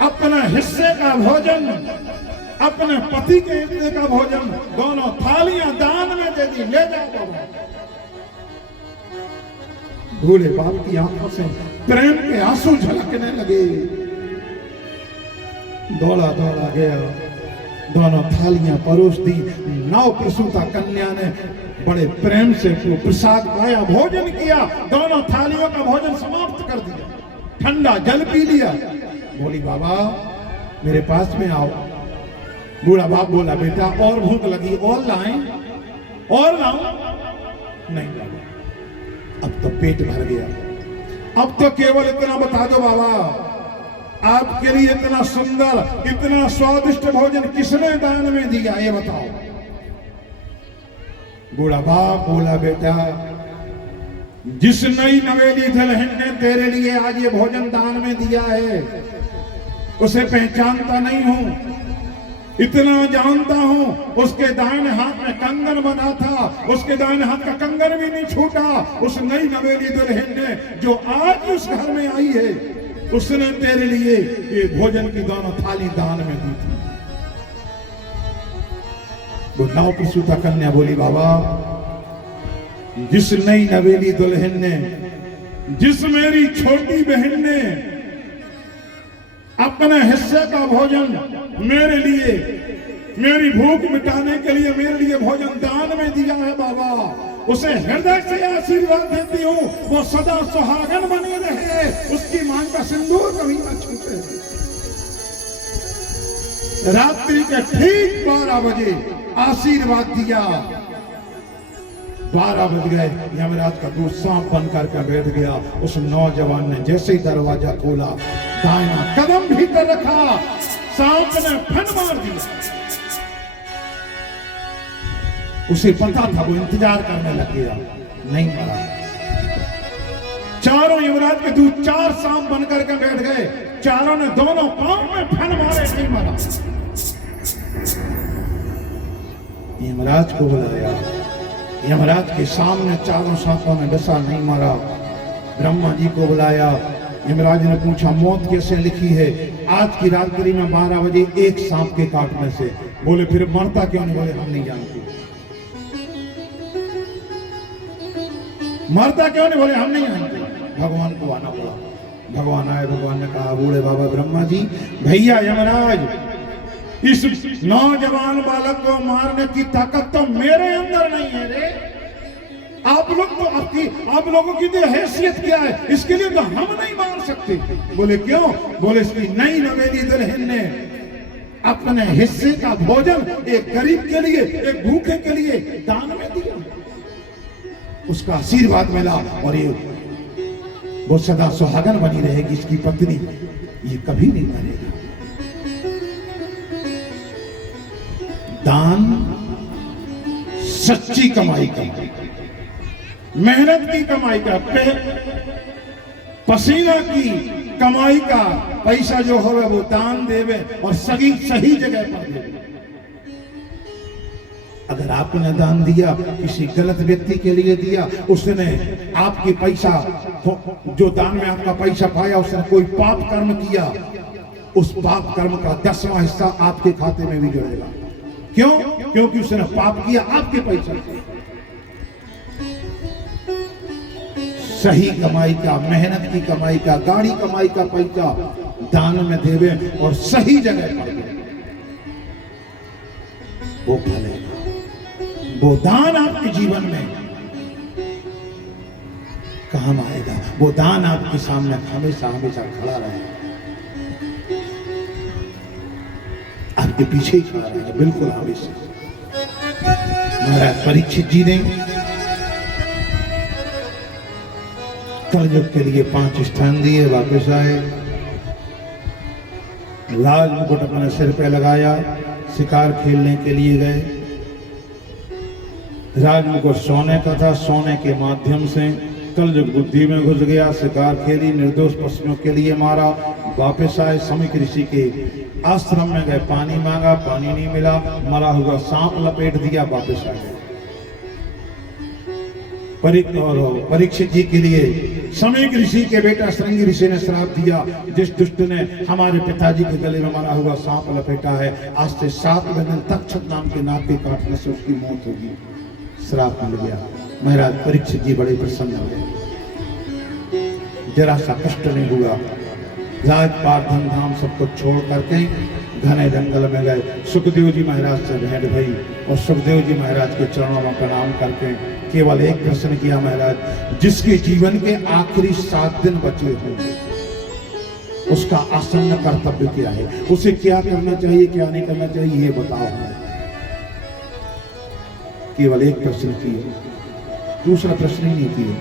अपने हिस्से का भोजन, अपने पति के हिस्से का भोजन, दोनों थालियां दान में दे दी, ले जाओ बाबा। बूढ़े बाप की आंखों से प्रेम के आंसू झलकने लगे, दौड़ा दौड़ा गया, दोनों थालियां परोस दी। नव प्रसूता कन्या ने बड़े प्रेम से प्रसाद पाया, भोजन किया, दोनों थालियों का भोजन समाप्त कर दिया, ठंडा जल पी लिया। बोली, बाबा मेरे पास में आओ। बूढ़ा बाप बोला, बेटा और भूख लगी, और लाएं, और लाऊं? नहीं बाबा, अब तो पेट भर गया, अब तो केवल इतना बता दो बाबा, आपके लिए इतना सुंदर, इतना स्वादिष्ट भोजन किसने दान में दिया, ये बताओ। बूढ़ा बाप बोला, बेटा जिस नई नवेली दुल्हन ने तेरे लिए आज ये भोजन दान में दिया है उसे पहचानता नहीं हूं, इतना जानता हूं उसके दाहिने हाथ में कंगन बना था, उसके दाहिने हाथ का कंगन भी नहीं छूटा। उस नई नवेली दुल्हन ने जो आज उस घर में आई है उसने तेरे लिए ये भोजन की दोनों थाली दान में दी थी। वो नाव प्रसूता कन्या बोली, बाबा जिस नई नवेली दुल्हन ने, जिस मेरी छोटी बहन ने अपने हिस्से का भोजन मेरे लिए, मेरी भूख मिटाने के लिए मेरे लिए भोजन दान में दिया है, बाबा उसे हृदय से आशीर्वाद देती हूँ, वो सदा सुहागन बनी रहे, उसकी मांग का सिंदूर कभी न छूटे। रात्रि के ठीक 12 बजे आशीर्वाद दिया। 12 बज गए, यमराज का दूत सांप बनकर के बैठ गया। उस नौजवान ने जैसे ही दरवाजा खोला, दाहिना कदम भीतर रखा, सांप ने फन मार दिया। उसे पता था, वो इंतजार करने लग गया, नहीं मरा। चारों यमराज के दूत 4 सांप बनकर के बैठ गए, चारों ने दोनों पांव में फन मारे, नहीं मरा। यमराज को बुलाया, यमराज के सामने चारों सांपों ने डसा, नहीं मारा। ब्रह्मा जी को बुलाया, यमराज ने पूछा मौत कैसे लिखी है? आज की रात्रि में 12 बजे एक सांप के काटने से। बोले फिर मरता क्यों नहीं? बोले हम नहीं जानते। मरता क्यों नहीं? बोले हम नहीं जानते। भगवान को आना पड़ा, भगवान आए, भगवान ने कहा, बूढ़े बाबा ब्रह्मा जी, भैया यमराज, इस नौजवान बालक को मारने की ताकत तो मेरे अंदर नहीं है रे। आप लोगों की तो हैसियत क्या है, इसके लिए तो हम नहीं मार सकते। बोले क्यों? बोले इसकी नई नवेली दुल्हन ने अपने हिस्से का भोजन एक गरीब के लिए, एक भूखे के लिए दान में दिया, उसका आशीर्वाद मिला और ये वो सदा सुहागन बनी रहेगी, इसकी पत्नी, ये कभी नहीं मरेगा। दान सच्ची कमाई का, मेहनत की कमाई का, पसीना की कमाई का पैसा जो हो वो दान देवे और सही जगह पर देवे। अगर आपने दान दिया, किसी गलत व्यक्ति के लिए दिया, उसने आपकी पैसा, जो दान में आपका पैसा पाया, उसने कोई पाप कर्म किया, उस पाप कर्म का 10वां हिस्सा आपके खाते में भी जुड़ेगा। क्यों? क्योंकि उसने पाप किया आपके पैसे से। सही कमाई का, मेहनत की कमाई का, गाड़ी कमाई का पैसा दान में देवे और सही जगह पर देवे, वो फलेगा। वो दान आपके जीवन में काम आएगा, वो दान आपके सामने हमेशा हमेशा खड़ा रहेगा, आपके पीछे ही खड़ा रहेगा, बिल्कुल हमेशा। महाराज परीक्षित जी ने कलयुग के लिए 5 स्थान दिए, वापस आए, लाल मुकुट अपने सिर पे लगाया, शिकार खेलने के लिए गए। राज मुकुट सोने का था, सोने के माध्यम से कलयुग बुद्धि में घुस गया, शिकार खेली, निर्दोष पशुओं के लिए मारा, वापस आए, समीक ऋषि के आश्रम में गए, पानी मांगा, पानी नहीं मिला, मरा हुआ सांप लपेट दिया, वापस आ गए। परीक्षित जी के लिए समीक ऋषि के बेटा श्रृंगी ऋषि ने श्राप दिया, जिस दुष्ट ने हमारे पिताजी के गले में मरा हुआ सांप लपेटा है, आज से 7 दिन तक्षक नाम के नाग के काटने से उसकी मौत होगी, श्राप मिल गया। महाराज परीक्षित जी बड़े प्रसन्न हो गए, जरा सा कष्ट नहीं हुआ। राजपाट धन धाम सब कुछ छोड़ करके घने जंगल में गए। सुखदेव जी महाराज से भेंट भई और सुखदेव जी महाराज के चरणों में प्रणाम करके केवल एक प्रश्न किया, महाराज, जिसके जीवन के आखिरी 7 दिन बचे होंगे, उसका आसन्न कर्तव्य क्या है? उसे क्या करना चाहिए, क्या नहीं करना चाहिए, ये बताओ। केवल एक प्रश्न किया, दूसरा प्रश्न ही नहीं किया।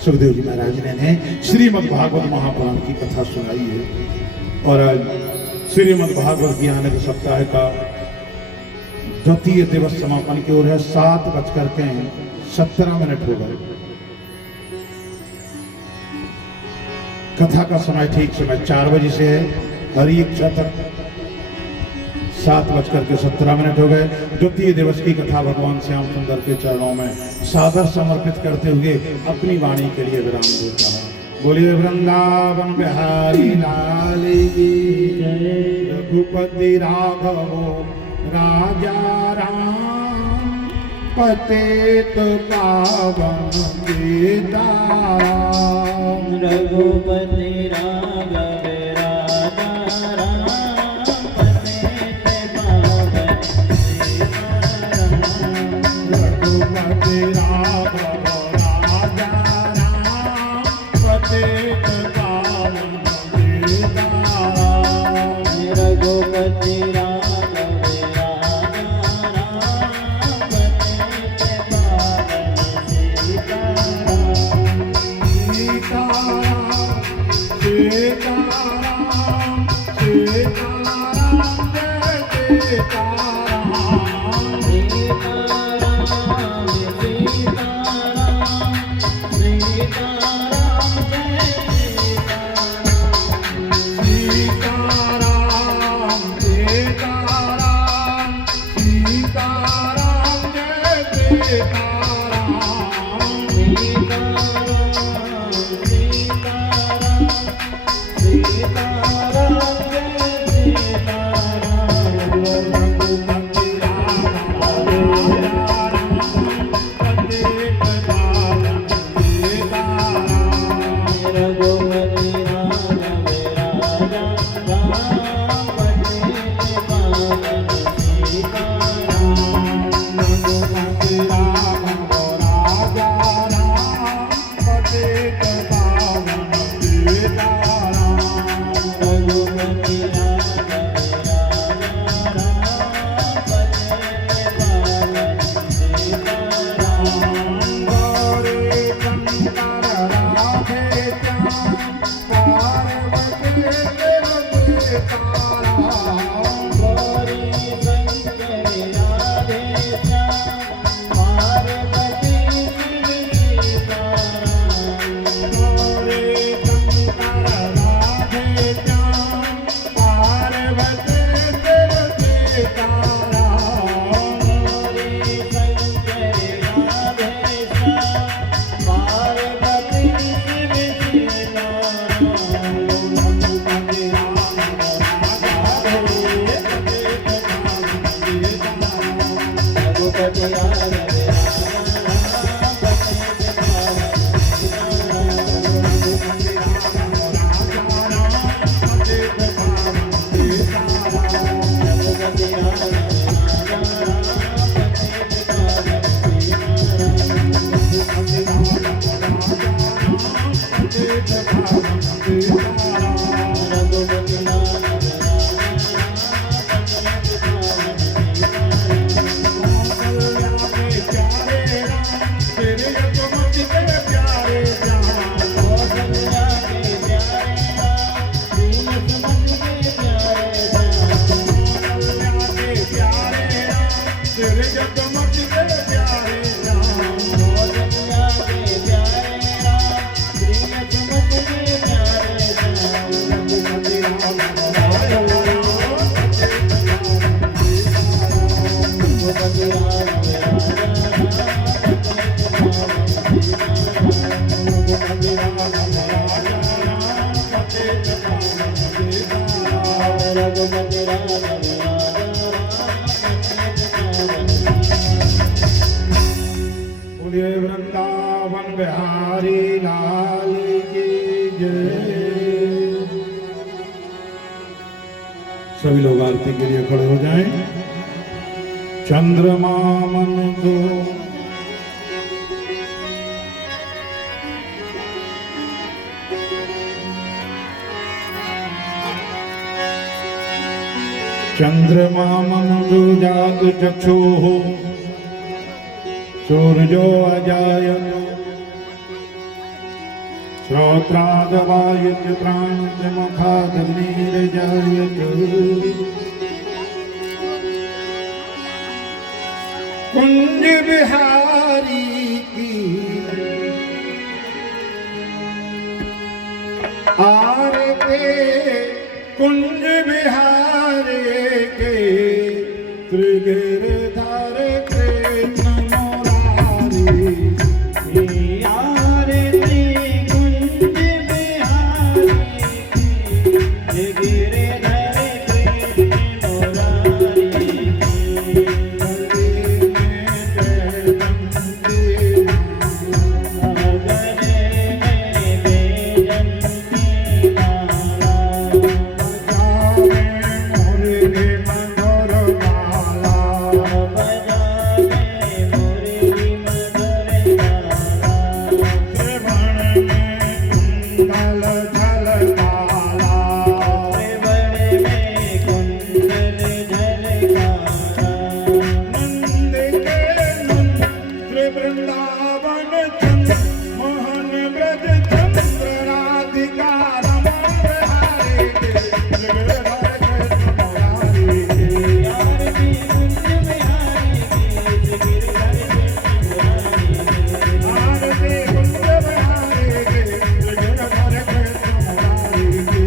सुखदेव जी महाराज ने श्रीमद् भागवत महापुराण की कथा सुनाई है और आज श्रीमद् भागवत ज्ञान सप्ताह का द्वितीय दिवस समापन की ओर है। 7:17 हो गए। कथा का समय ठीक समय 4 बजे से है, हरि इच्छा तक 7:17 हो गए। द्वितीय दिवस की कथा भगवान श्याम सुंदर के चरणों में सादर समर्पित करते हुए अपनी वाणी के लिए विराम देता हूँ। बोलिए वृंदावन बिहारी लाल की जय। रघुपति राघव राजा राम, पतित पावन सीताराम। रघुपति राघव राजा राम, पतित पावन सीताराम। रघुपति राघव राजा राम, पतित पावन सीताराम। रघुपति राघव राजा राम, पतित पावन सीताराम। सीताराम सीताराम सीताराम जय सीताराम। सीताराम सीताराम सीताराम जय सीताराम। सीताराम सीताराम सीताराम जय सीताराम। बोलिए वृंदावन बिहारी लाल की जय। सभी लोग आरती के लिए खड़े हो जाएं। चंद्रमा मन को चंद्रमा मनु जाग चक्षु सूर्यो अजायत श्रोत्रादवायत प्राणमुखादग्निर्जायत कुंज बिहारी की आरती कुंज बिहारी के त्रिगिरधर कृष्ण मुरारी आरती कुंज बिहारी की गिरधर कृष्ण मुरारी वृंदावन चंद्र मोहन ब्रज चंद्र राधिका रमण बिहारी के गिरधर कृष्ण मुरारी के आरती कुंज बिहारी की गिरधर कृष्ण मुरारी आरती कुंज बिहारी के गिरधर कृष्ण मुरारी के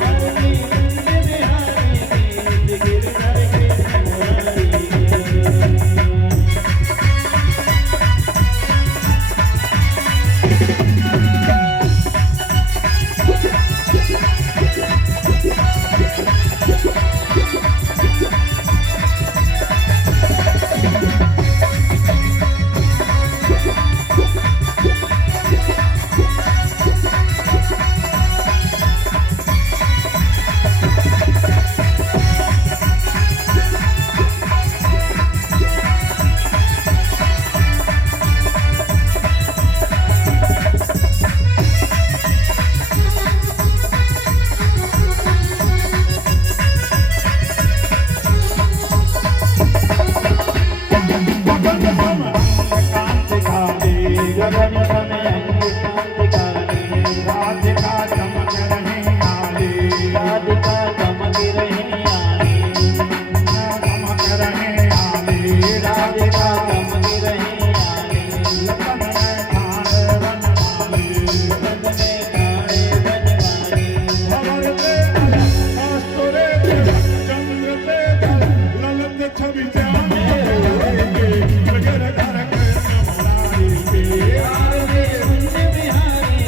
आरती कुंज बिहारी की गिरधर कृष्ण मुरारी गगन समय अंगकाली राधिका चमक रही आली राधिका चमक रही आली चमक रही आली राधिका चमक रही आली लखन में खाने बनवाली बदने काले बनवाली भवर पे कस्तूरे पे चंद्र पे ललित छवि श्याम के गिरधर कृष्ण मुरारी के आरती कुंज बिहारी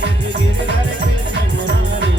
की गिरधर कृष्ण मुरारी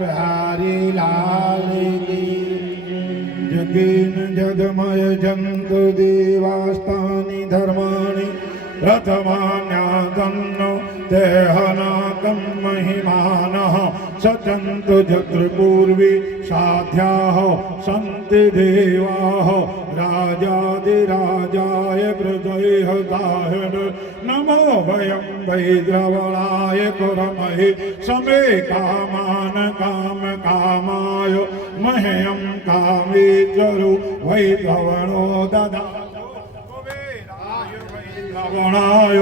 बिहारी लाल की जगेन जगमय जन्तु देवास्तानि धर्माणि प्रथमान्यादन्नो देहनाकं महिमानः सचन्तु यत्र पूर्वे साध्याः सन्ति देवाः राजाधिराजाय प्रजयहताय नमो वयं वै द्रवणाय कुर्महे समे कामान काम कामाय मह्यं कामेश्वरो वै द्रवणो ददातु कुबेराय वै द्रवणाय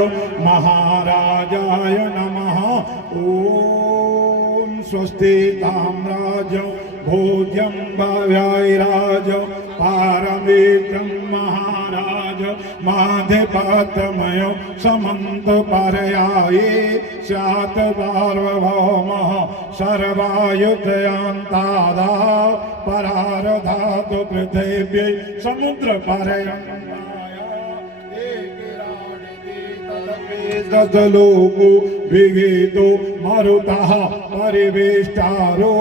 महाराजाय नमः ॐ स्वस्ति ताम्राज भोज्यं भव्यायराज पारमेत्रं महाराज माधिपतमय समन्त परयाये स्यात् सार्वभौमः सर्वायुधयांतादा परारधातु पृथिव्यै समुद्र तदलोको विगीतो मरुतः परिवेष्टारो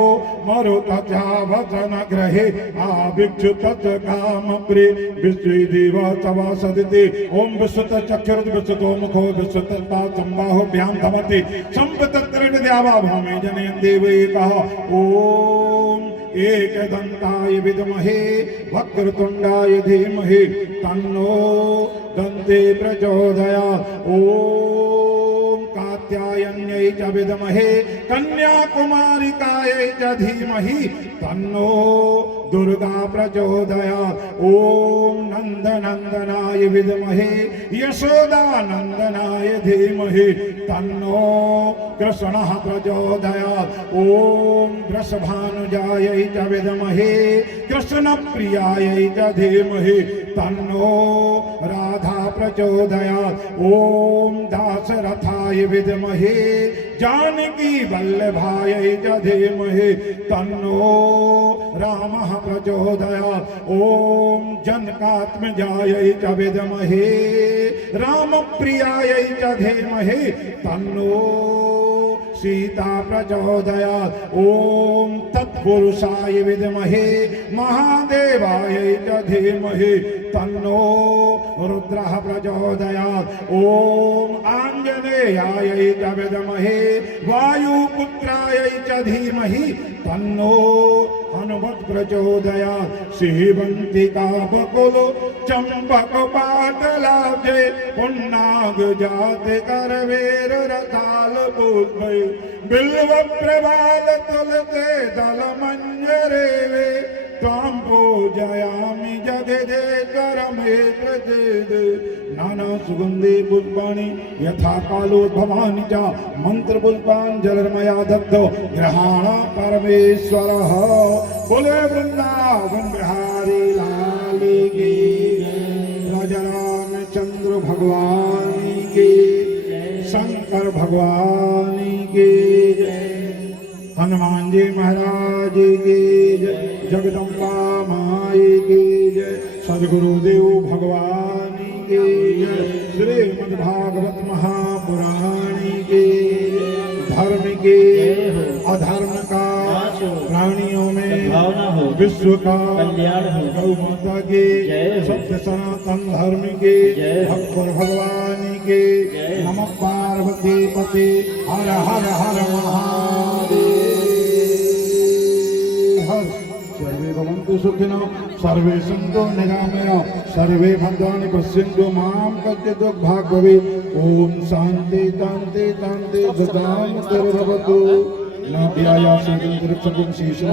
मरुतचावचन ग्रहे आभिक्षु तत्काम प्रे विश्वदेव तवा सदिते ओम विश्वत चक्षुर् विश्वतो मुखो विश्वतत्ता संबाहुभ्यां धमति संपतत्रट द्यावा भूमि जनयन् देवैकः ओम एकदन्ताय विद्महे वक्रतुण्डाय धीमहि तन्नो दन्ते प्रचोदयात् ओम कात्यायन्यै च विद्महे कन्याकुमारिकायै च धीमहि तन्नो दुर्गा प्रचोदयात् ओम नन्दनन्दनाय विद्महे यशोदानन्दनाय धीमहि तन्नो कृष्णः प्रचोदयात् ओम वृषभानुजायै च विद्महे कृष्णप्रियायै च धीमहि तन्नो राधा प्रचोदयात् ओम दाशरथाय विद्महे जानकी वल्लभायै च धीमहि तन्नो रामः प्रचोदयात् ओम जनकात्मजायै च विद्महे रामप्रियायै च धीमहि तन्नो सीता प्रचोदयात् ओम तत्पुरुषाय विद्महे महादेवायै च धीमहि तन्नो रुद्रः प्रचोदयात् ओम आंजनेयायै च विद्महे वायुपुत्रायै च धीमहि तन्नो हनुमत् प्रचोदयात् सेवन्तिका बकुल चंपक पाटलाब्जे पुन्नाग जाति करवेर रताल पुष्पै बिल्व प्रवाल तुलते दल मंजरे वे त्वां पूजयामि जगदे करमे प्रचेद नाना सुगंधि पुष्पाणि यथा कालोद्भवानि च मंत्र पुष्पाञ्जलिर्मया दत्तो ग्रहाण परमेश्वरः बोले वृंदावन बिहारी लाल की राजा रामचंद्र भगवान की शंकर भगवान की हनुमान जी महाराज की जगदम्बा माई की सदगुरुदेव भगवान की श्रीमद्भागवत महापुराण की धर्म के अधर्म का प्राणियों में विश्व का कल्याण हो। गौ माता के सत्य सनातन धर्म के भगवान भगवान के नमः पार्वती पते हर हर हर महादेव हर सर्वे भवन्तु सुखिनो सर्वे सन्तु निरामया सर्वे भद्राणि पश्यन्तु मां कश्चित् दुर्भाग् भवेत् ओम शांति शांति शांति सदां सर्वभवतु न व्यायासे इंद्रियं शीशो